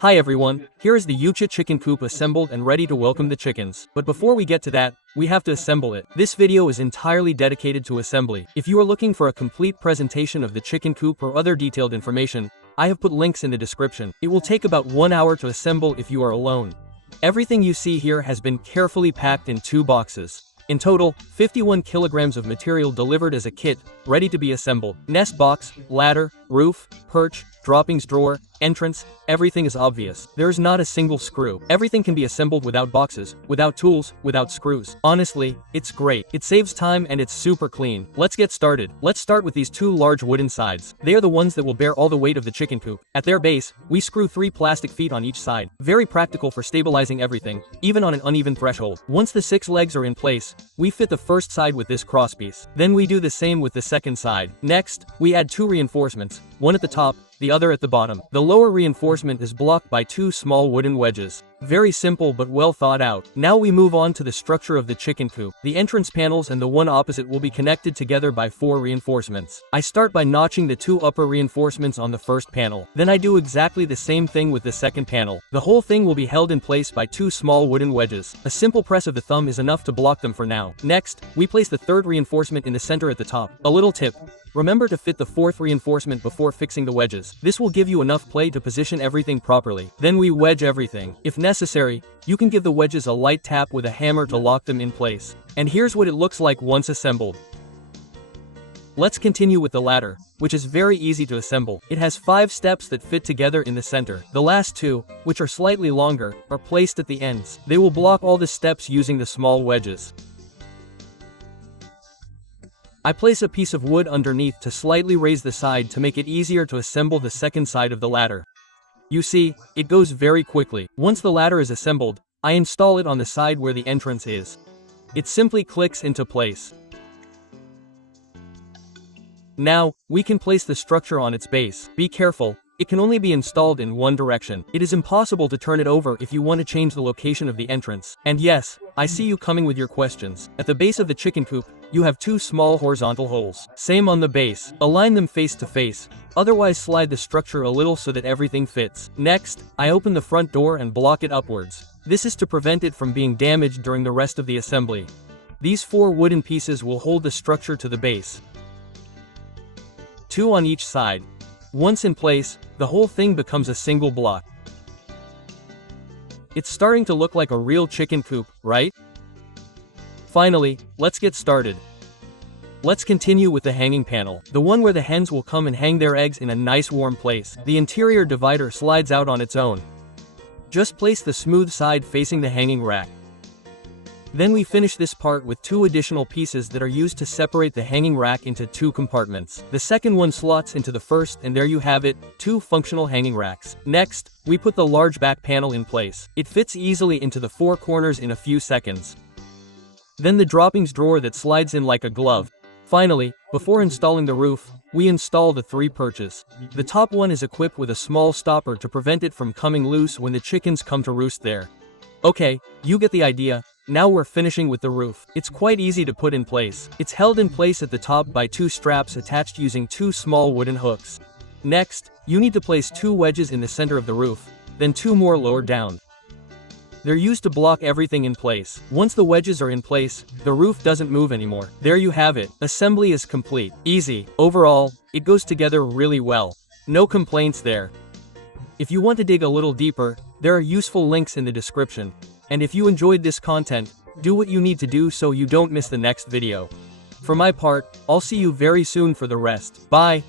Hi everyone, here is the Oeucacia chicken coop assembled and ready to welcome the chickens. But before we get to that, we have to assemble it. This video is entirely dedicated to assembly. If you are looking for a complete presentation of the chicken coop or other detailed information, I have put links in the description. It will take about 1 hour to assemble if you are alone. Everything you see here has been carefully packed in 2 boxes. In total, 51 kilograms of material delivered as a kit, ready to be assembled. Nest box, ladder, roof, perch, droppings drawer, entrance, everything is obvious. There's not a single screw. Everything can be assembled without boxes, without tools, without screws. Honestly, it's great. It saves time and it's super clean. Let's get started. Let's start with these 2 large wooden sides. They are the ones that will bear all the weight of the chicken coop. At their base, we screw 3 plastic feet on each side. Very practical for stabilizing everything, even on an uneven threshold. Once the 6 legs are in place, we fit the first side with this crosspiece. Then we do the same with the second side. Next, we add 2 reinforcements, one at the top, the other at the bottom. The lower reinforcement is blocked by 2 small wooden wedges. Very simple but well thought out. Now we move on to the structure of the chicken coop. The entrance panels and the one opposite will be connected together by 4 reinforcements. I start by notching the 2 upper reinforcements on the first panel. Then I do exactly the same thing with the second panel. The whole thing will be held in place by 2 small wooden wedges. A simple press of the thumb is enough to block them for now. Next, we place the 3rd reinforcement in the center at the top. A little tip. Remember to fit the 4th reinforcement before fixing the wedges. This will give you enough play to position everything properly. Then we wedge everything. If necessary, you can give the wedges a light tap with a hammer to lock them in place. And here's what it looks like once assembled. Let's continue with the ladder, which is very easy to assemble. It has 5 steps that fit together in the center. The last 2, which are slightly longer, are placed at the ends. They will block all the steps using the small wedges. I place a piece of wood underneath to slightly raise the side to make it easier to assemble the second side of the ladder. You see, it goes very quickly. Once the ladder is assembled, I install it on the side where the entrance is. It simply clicks into place. Now, we can place the structure on its base. Be careful, it can only be installed in one direction. It is impossible to turn it over if you want to change the location of the entrance. And yes, I see you coming with your questions. At the base of the chicken coop, you have 2 small horizontal holes. Same on the base. Align them face to face, otherwise slide the structure a little so that everything fits. Next, I open the front door and block it upwards. This is to prevent it from being damaged during the rest of the assembly. These 4 wooden pieces will hold the structure to the base. 2 on each side. Once in place, the whole thing becomes a single block. It's starting to look like a real chicken coop, right? Finally, let's get started. Let's continue with the hanging panel, the one where the hens will come and hang their eggs in a nice warm place. The interior divider slides out on its own. Just place the smooth side facing the hanging rack. Then we finish this part with 2 additional pieces that are used to separate the hanging rack into 2 compartments. The second one slots into the first, and there you have it, 2 functional hanging racks. Next, we put the large back panel in place. It fits easily into the 4 corners in a few seconds. Then the droppings drawer that slides in like a glove. Finally, before installing the roof, we install the 3 perches. The top one is equipped with a small stopper to prevent it from coming loose when the chickens come to roost there. Okay, you get the idea. Now we're finishing with the roof. It's quite easy to put in place. It's held in place at the top by 2 straps attached using 2 small wooden hooks. Next, you need to place 2 wedges in the center of the roof, then 2 more lower down. They're used to block everything in place. Once the wedges are in place, the roof doesn't move anymore. There you have it. Assembly is complete. Easy. Overall, it goes together really well. No complaints there. If you want to dig a little deeper, there are useful links in the description. And if you enjoyed this content, do what you need to do so you don't miss the next video. For my part, I'll see you very soon for the rest. Bye!